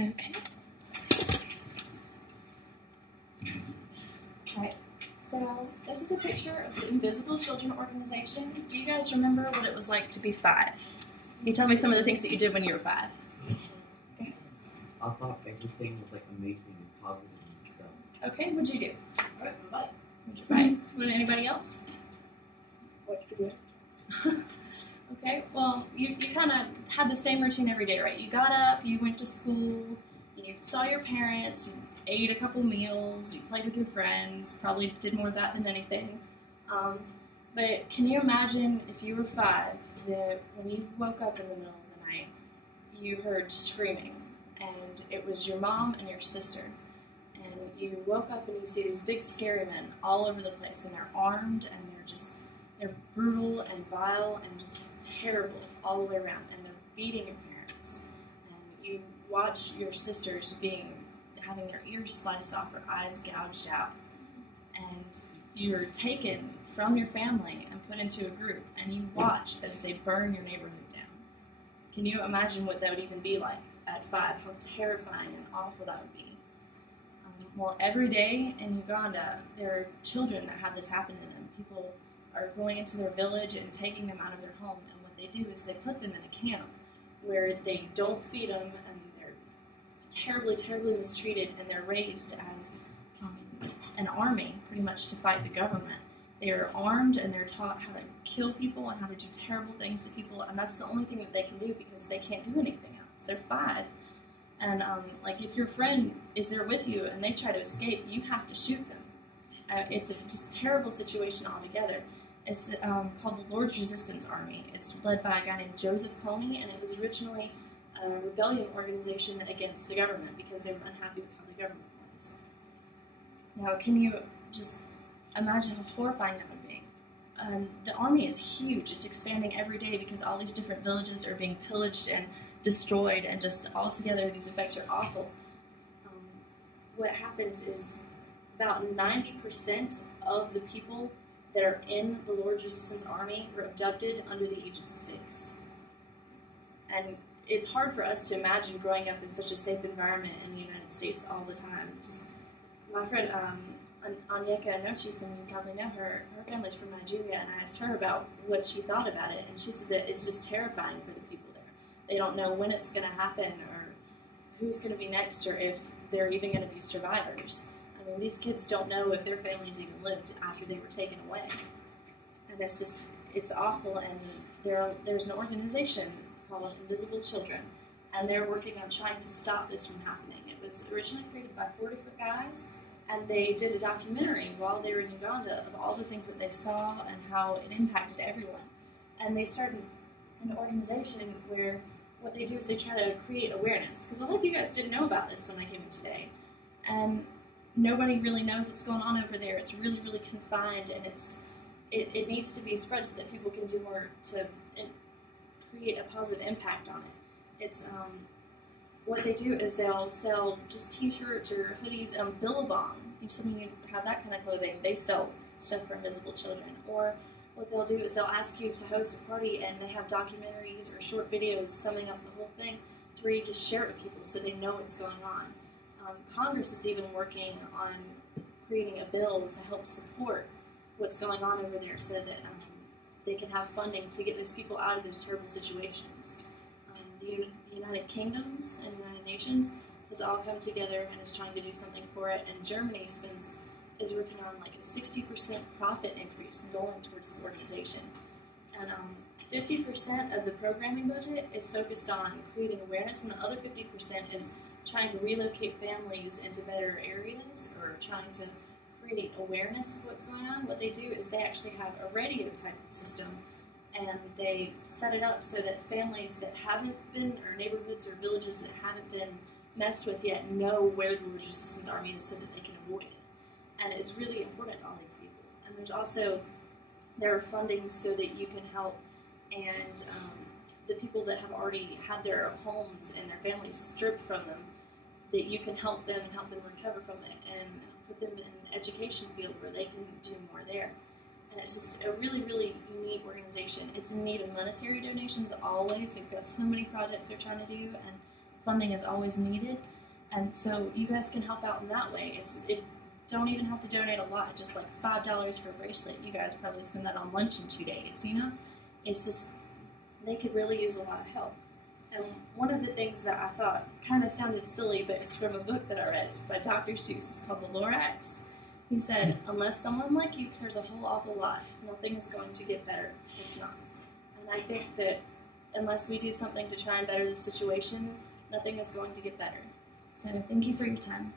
Okay. Alright, so this is a picture of the Invisible Children organization. Do you guys remember what it was like to be 5? Can you tell me some of the things that you did when you were 5? Okay. I thought everything was like amazing and positive and stuff. Okay, what'd you do? What'd you write? What did anybody else? What you do? Okay, well, you kind of had the same routine every day, right? You got up, you went to school, you saw your parents, you ate a couple meals, you played with your friends, probably did more of that than anything. But can you imagine if you were 5, that when you woke up in the middle of the night, you heard screaming, and it was your mom and your sister, and you woke up and you see these big scary men all over the place, and they're armed, and they're brutal and vile and just terrible all the way around, and they're beating your parents. And you watch your sisters having their ears sliced off, their eyes gouged out, and you're taken from your family and put into a group, and you watch as they burn your neighborhood down. Can you imagine what that would even be like at 5? How terrifying and awful that would be. Well, every day in Uganda, there are children that have this happen to them. People are going into their village and taking them out of their home, and what they do is they put them in a camp where they don't feed them, and they're terribly, terribly mistreated, and they're raised as an army, pretty much, to fight the government. They're armed, and they're taught how to kill people and how to do terrible things to people, and that's the only thing that they can do because they can't do anything else. They're 5. And like if your friend is there with you and they try to escape, you have to shoot them. It's a just terrible situation altogether. It's called the Lord's Resistance Army. It's led by a guy named Joseph Comey, and it was originally a rebellion organization against the government because they were unhappy with how the government was. Now, can you just imagine how horrifying that would be? The army is huge. It's expanding every day because all these different villages are being pillaged and destroyed, and just altogether these effects are awful. What happens is about 90% of the people that are in the Lord's Resistance Army were abducted under the age of 6. And it's hard for us to imagine growing up in such a safe environment in the United States all the time. Just my friend Anyeka Nochis, and you probably know her, her family's from Nigeria, and I asked her about what she thought about it, and she said that it's just terrifying for the people there. They don't know when it's going to happen, or who's going to be next, or if they're even going to be survivors. I mean, these kids don't know if their families even lived after they were taken away. And it's awful, and there's an organization called Invisible Children, and they're working on trying to stop this from happening. It was originally created by 4 different guys, and they did a documentary while they were in Uganda of all the things that they saw and how it impacted everyone. And they started an organization where what they do is they try to create awareness, because a lot of you guys didn't know about this when I came in today. And nobody really knows what's going on over there. It's really, really confined, and it needs to be spread so that people can do more to create a positive impact on it. It's what they do is they'll sell just T-shirts or hoodies, Billabong. If some of you have that kind of clothing, they sell stuff for Invisible Children. Or what they'll do is they'll ask you to host a party, and they have documentaries or short videos summing up the whole thing to where you just share it with people so they know what's going on. Congress is even working on creating a bill to help support what's going on over there so that they can have funding to get those people out of those terrible situations. The United Kingdoms and United Nations has all come together and is trying to do something for it, and Germany is working on like a 60% profit increase going towards this organization. And 50% of the programming budget is focused on creating awareness, and the other 50% is trying to relocate families into better areas, or trying to create awareness of what's going on. What they do is they actually have a radio type system, and they set it up so that families that haven't been, or neighborhoods or villages that haven't been messed with yet, know where the Lord's Resistance Army is so that they can avoid it. And it's really important to all these people. And there's also, there are fundings so that you can help, and the people that have already had their homes and their families stripped from them, that you can help them and help them recover from it, and put them in an education field where they can do more there. And it's just a really, really unique organization. It's in need of monetary donations always. They've got so many projects they're trying to do, and funding is always needed, and so you guys can help out in that way. It don't even have to donate a lot, just like $5 for a bracelet. You guys probably spend that on lunch in 2 days, you know? It's just, they could really use a lot of help. And one of the things that I thought kind of sounded silly, but it's from a book that I read, it's by Dr. Seuss, it's called The Lorax. He said, unless someone like you cares a whole awful lot, nothing is going to get better. It's not. And I think that unless we do something to try and better the situation, nothing is going to get better. So thank you for your time.